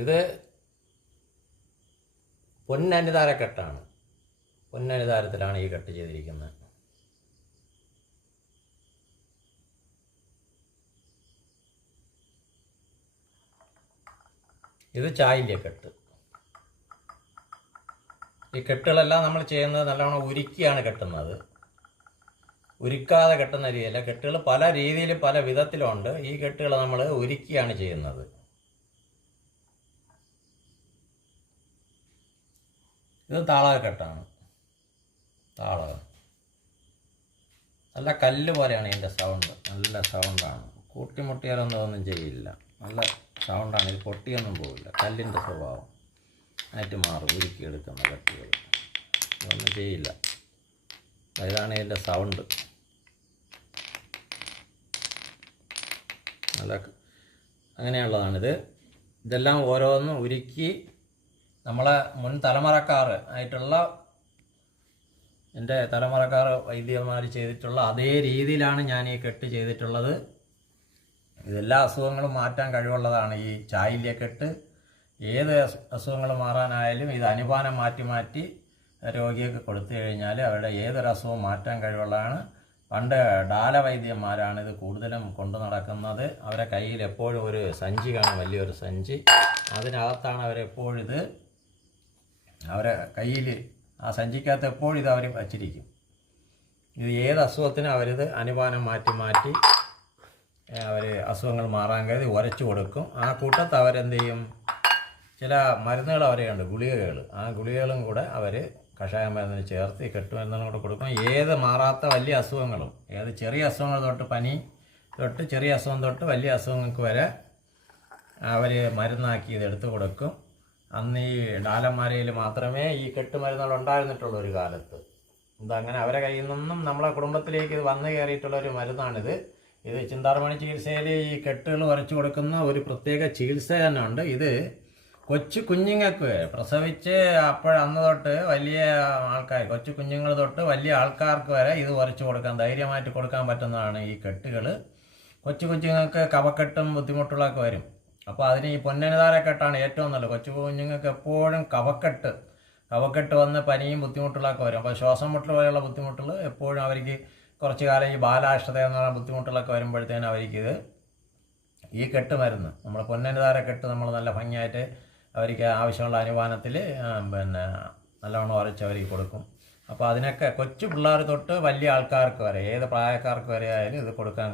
ഇത് പൊന്നനുതാരക്കെട്ടാണ്. പൊന്നനുതാരത്തിലാണ് ഈ കെട്ട് ചെയ്തിരിക്കുന്നത്. ഇത് ചായില്യ കെട്ട്. ഈ കെട്ടുകളെല്ലാം നമ്മൾ ചെയ്യുന്നത് നല്ലവണ്ണം ഉരുക്കിയാണ് കെട്ടുന്നത്. ഉരുക്കാതെ കെട്ടുന്ന രീതിയല്ല. കെട്ടുകൾ പല രീതിയിലും പല വിധത്തിലുണ്ട്. ഈ കെട്ടുകൾ നമ്മൾ ഉരുക്കിയാണ് ചെയ്യുന്നത്. ഇത് താളകെട്ടാണ്. താളകം നല്ല കല്ല് പോലെയാണ് ഇതിൻ്റെ സൗണ്ട്. നല്ല സൗണ്ടാണ്. കൂട്ടിമുട്ടിയാലൊന്നും ചെയ്യില്ല. നല്ല സൗണ്ടാണ്. ഇത് പൊട്ടിയൊന്നും പോവില്ല. കല്ലിൻ്റെ സ്വഭാവം ആയിട്ട് മാറും ഉരുക്കിയെടുക്കുന്ന കെട്ടുകൾ. ഒന്നും ചെയ്യില്ല. ഇതാണ് ഇതിൻ്റെ സൗണ്ട്. നല്ല അങ്ങനെയുള്ളതാണിത്. ഇതെല്ലാം ഓരോന്നും ഉരുക്കി നമ്മളെ മുൻ തലമുറക്കാർ ആയിട്ടുള്ള എൻ്റെ തലമുറക്കാർ വൈദ്യന്മാർ ചെയ്തിട്ടുള്ള അതേ രീതിയിലാണ് ഞാൻ ഈ കെട്ട് ചെയ്തിട്ടുള്ളത്. ഇതെല്ലാ അസുഖങ്ങളും മാറ്റാൻ കഴിവുള്ളതാണ് ഈ ചായില്യ കെട്ട്. ഏത് അസുഖങ്ങൾ മാറാനായാലും ഇത് അനുപാനം മാറ്റി മാറ്റി രോഗിയൊക്കെ കൊടുത്തു കഴിഞ്ഞാൽ അവരുടെ ഏതൊരു അസുഖവും മാറ്റാൻ കഴിവുള്ളതാണ്. പണ്ട് ഡാലവൈദ്യന്മാരാണ് ഇത് കൂടുതലും കൊണ്ടു നടക്കുന്നത്. അവരെ കയ്യിൽ എപ്പോഴും ഒരു സഞ്ചി കാണും, വലിയൊരു സഞ്ചി. അതിനകത്താണ് അവരെപ്പോഴും ഇത് അവരെ കയ്യിൽ ആ സഞ്ചിക്കകത്ത് എപ്പോഴും ഇത് അവർ വച്ചിരിക്കും. ഇത് ഏത് അസുഖത്തിനും അവരിത് അനുപാനം മാറ്റി മാറ്റി അവർ അസുഖങ്ങൾ മാറാൻ കരുതി ഉരച്ചു കൊടുക്കും. ആ കൂട്ടത്ത് അവരെന്ത് ചെയ്യും, ചില മരുന്നുകൾ അവരെയുണ്ട്, ഗുളികകൾ. ആ ഗുളികകളും കൂടെ അവർ കഷായ മരുന്നിന് ചേർത്ത് ഈ കെട്ടുമരുന്നുകളും കൂടെ കൊടുക്കും. ഏത് മാറാത്ത വലിയ അസുഖങ്ങളും, ഏത് ചെറിയ അസുഖങ്ങൾ തൊട്ട് പനി തൊട്ട് ചെറിയ അസുഖം തൊട്ട് വലിയ അസുഖങ്ങൾക്ക് വരെ അവർ മരുന്നാക്കി ഇതെടുത്ത് കൊടുക്കും. അന്ന് ഈ ഡാലന്മാരയിൽ മാത്രമേ ഈ കെട്ടുമരുന്നുകൾ ഉണ്ടായിരുന്നിട്ടുള്ളൂ ഒരു കാലത്ത്. ഇതങ്ങനെ അവരെ കയ്യിൽ നിന്നും നമ്മളെ കുടുംബത്തിലേക്ക് ഇത് വന്നു കയറിയിട്ടുള്ളൊരു മരുന്നാണിത്. ഇത് ചിന്താമണി ചികിത്സയിൽ ഈ കെട്ടുകൾ ഉരച്ചു കൊടുക്കുന്ന ഒരു പ്രത്യേക ചികിത്സ തന്നെ ഉണ്ട്. ഇത് കൊച്ചു കുഞ്ഞുങ്ങൾക്ക് പ്രസവിച്ച് അന്ന് തൊട്ട് വലിയ ആൾക്കാർ, കൊച്ചു കുഞ്ഞുങ്ങൾ തൊട്ട് വലിയ ആൾക്കാർക്ക് വരെ ഇത് ഉരച്ചു കൊടുക്കാൻ ധൈര്യമായിട്ട് കൊടുക്കാൻ പറ്റുന്നതാണ് ഈ കെട്ടുകൾ. കൊച്ചു കുഞ്ഞുങ്ങൾക്ക് കഫക്കെട്ടും ബുദ്ധിമുട്ടുകളൊക്കെ വരും. അപ്പോൾ അതിന് ഈ പൊന്നനുതാരക്കെട്ടാണ് ഏറ്റവും നല്ലത്. കൊച്ചു കുഞ്ഞുങ്ങൾക്ക് എപ്പോഴും കഫക്കെട്ട് വന്ന് പനിയും ബുദ്ധിമുട്ടുകളൊക്കെ വരും. അപ്പോൾ ശ്വാസം മുട്ടൽ പോലെയുള്ള ബുദ്ധിമുട്ടുകൾ എപ്പോഴും അവർക്ക് കുറച്ച് കാലം ഈ ബാലാഷ്ടത എന്ന് പറയുന്ന ബുദ്ധിമുട്ടുകളൊക്കെ വരുമ്പോഴത്തേനും അവർക്കിത് ഈ കെട്ട് മരുന്ന് നമ്മൾ പൊന്നനുതാരക്കെട്ട് നമ്മൾ നല്ല ഭംഗിയായിട്ട് അവർക്ക് ആവശ്യമുള്ള അനുപാനത്തിൽ നല്ലവണ്ണം ഉരച്ച് അവർക്ക് കൊടുക്കും. അപ്പോൾ അതിനൊക്കെ കൊച്ചു പിള്ളേർ തൊട്ട് വലിയ ആൾക്കാർക്ക് വരെ, ഏത് പ്രായക്കാർക്ക് വരെ ആയാലും ഇത് കൊടുക്കാൻ